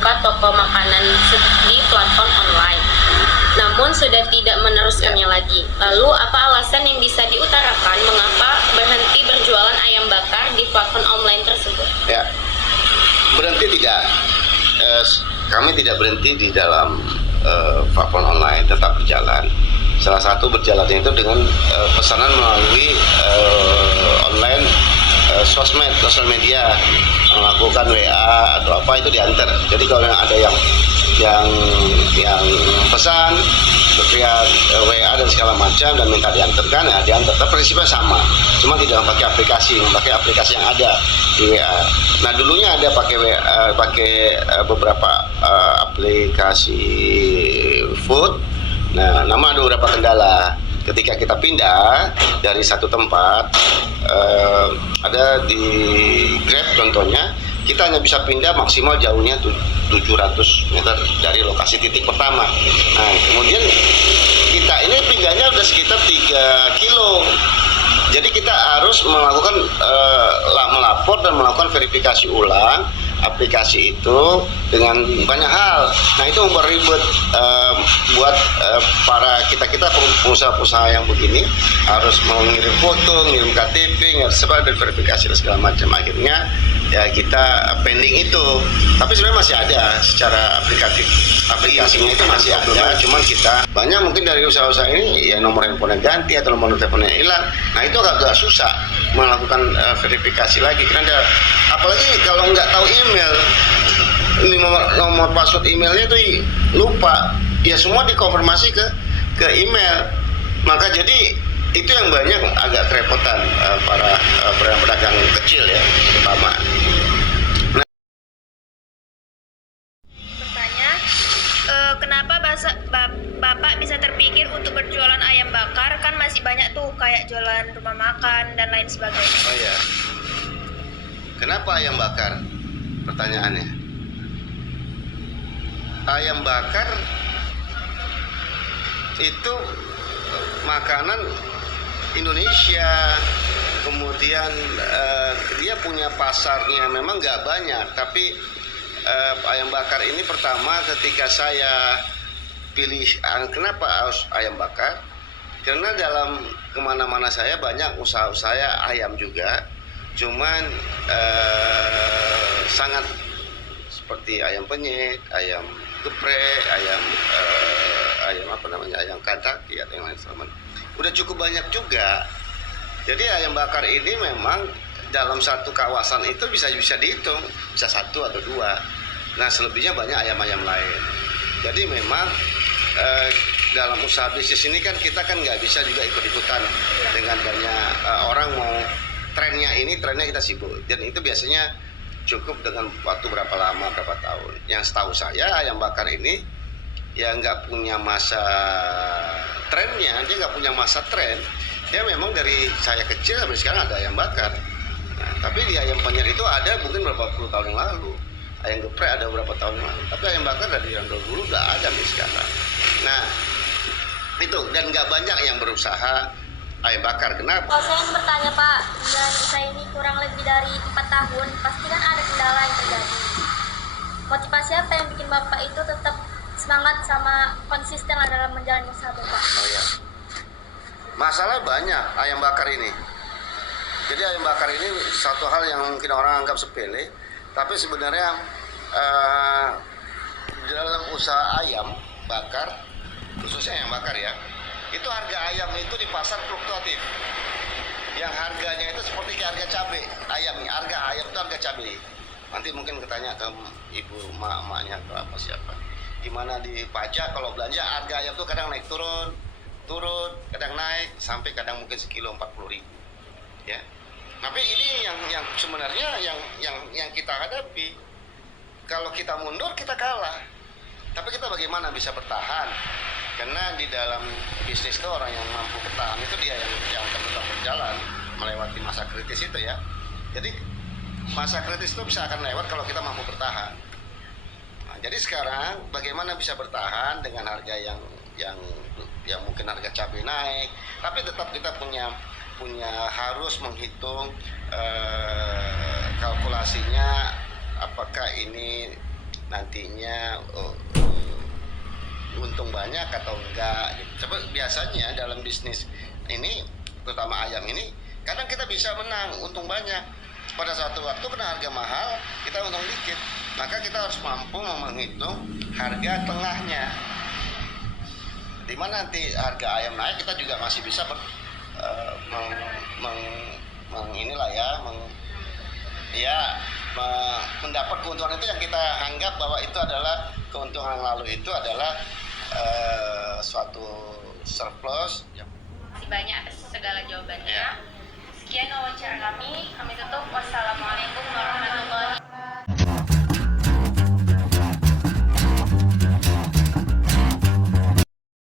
membuka toko makanan di platform online. Namun sudah tidak meneruskannya lagi. Lalu apa alasan yang bisa diutarakan mengapa berhenti berjualan ayam bakar di platform online tersebut? Ya, berhenti tidak. Kami tidak berhenti di dalam platform online, tetap berjalan. Salah satu berjalannya itu dengan pesanan melalui online, sosial media, melakukan WA atau apa itu diantar. Jadi kalau ada yang pesan via WA dan segala macam dan minta diantarkan, ya diantar. Tapi prinsipnya sama, cuma tidak pakai aplikasi yang ada di WA. Nah dulunya ada pakai beberapa aplikasi food. Nah, namun ada beberapa kendala. Ketika kita pindah dari satu tempat, ada di Grab contohnya, kita hanya bisa pindah maksimal jauhnya 700 meter dari lokasi titik pertama. Nah, kemudian kita ini pindahnya udah sekitar 3 kilo. Jadi kita harus melakukan melapor dan melakukan verifikasi ulang aplikasi itu dengan banyak hal. Nah itu memperribet buat para kita pengusaha-pengusaha yang begini, harus mengirim foto, ngirim KTP, dan verifikasi dan segala macam. Akhirnya ya kita pending itu. Tapi sebenarnya masih ada secara aplikasinya itu masih ada. Cuman kita banyak mungkin dari usaha-usaha ini ya nomor handphonenya ganti atau nomor teleponnya hilang. Nah itu agak susah melakukan verifikasi lagi karena apalagi kalau nggak tahu email, nomor password emailnya itu lupa, ya semua dikonfirmasi ke email. Maka jadi itu yang banyak agak kerepotan para pedagang kecil ya terutama. Bertanya, kenapa Bapak bisa terpikir untuk berjualan ayam bakar? Kan masih banyak tuh kayak jualan rumah makan dan lain sebagainya. Oh ya, kenapa ayam bakar? Pertanyaannya. Ayam bakar itu makanan Indonesia, kemudian dia punya pasarnya memang nggak banyak, tapi ayam bakar ini pertama ketika saya pilih, kenapa harus ayam bakar? Karena dalam kemana-mana saya banyak usaha-usaha ayam juga, cuman sangat seperti ayam penyet, ayam geprek, ayam Kentucky atau yang lain sama. Udah cukup banyak juga. Jadi ayam bakar ini memang dalam satu kawasan itu bisa dihitung, bisa 1 atau 2. Nah selebihnya banyak ayam-ayam lain. Jadi memang dalam usaha bisnis ini kan kita kan nggak bisa juga ikut-ikutan dengan banyak orang mau trennya kita sibuk. Dan itu biasanya cukup dengan waktu berapa lama, berapa tahun. Yang setahu saya ayam bakar ini ya nggak punya masa trennya, dia nggak punya masa tren. Dia memang dari saya kecil sampai sekarang ada ayam bakar. Nah, tapi di ayam penyet itu ada mungkin berapa puluh tahun yang lalu. Ayam geprek ada beberapa tahun yang lalu. Tapi ayam bakar dari yang dulu udah ada nih sekarang. Nah, itu dan nggak banyak yang berusaha ayam bakar. Kenapa? Kalau saya ingin bertanya Pak, jalan usaha ini kurang lebih dari 4 tahun, pasti kan ada kendala yang terjadi. Motivasi apa yang bikin Bapak itu tetap semangat sama konsisten dalam menjalani usaha Bapak? Oh ya, masalah banyak ayam bakar ini. Jadi ayam bakar ini satu hal yang mungkin orang anggap sepele, tapi sebenarnya dalam usaha ayam bakar, khususnya ayam bakar ya, itu harga ayam itu di pasar fluktuatif. Yang harganya itu seperti harga cabai ayam, harga ayam itu harga cabai. Nanti mungkin ketanya ke ibu emaknya atau apa siapa, gimana di pajak kalau belanja harga ayam itu kadang naik turun, kadang naik sampai kadang mungkin sekilo 40.000 ya. Tapi ini yang sebenarnya yang kita hadapi. Kalau kita mundur kita kalah. Tapi kita bagaimana bisa bertahan? Karena di dalam bisnis itu orang yang mampu bertahan itu dia yang akan tetap berjalan melewati masa kritis itu ya. Jadi masa kritis itu bisa akan lewat kalau kita mampu bertahan. Nah, jadi sekarang bagaimana bisa bertahan dengan harga yang mungkin harga cabai naik, tapi tetap kita punya harus menghitung kalkulasinya apakah ini nantinya untung banyak atau enggak gitu. Coba biasanya dalam bisnis ini, terutama ayam ini, kadang kita bisa menang, untung banyak. Pada suatu waktu kena harga mahal, kita untung dikit. Maka kita harus mampu menghitung harga tengahnya. Di mana nanti harga ayam naik, kita juga masih bisa mendapat keuntungan itu yang kita anggap bahwa itu adalah keuntungan yang lalu itu adalah suatu surplus. Terima kasih banyak atas segala jawabannya. Ya. Sekian wawancara kami tutup. Wassalamualaikum warahmatullahi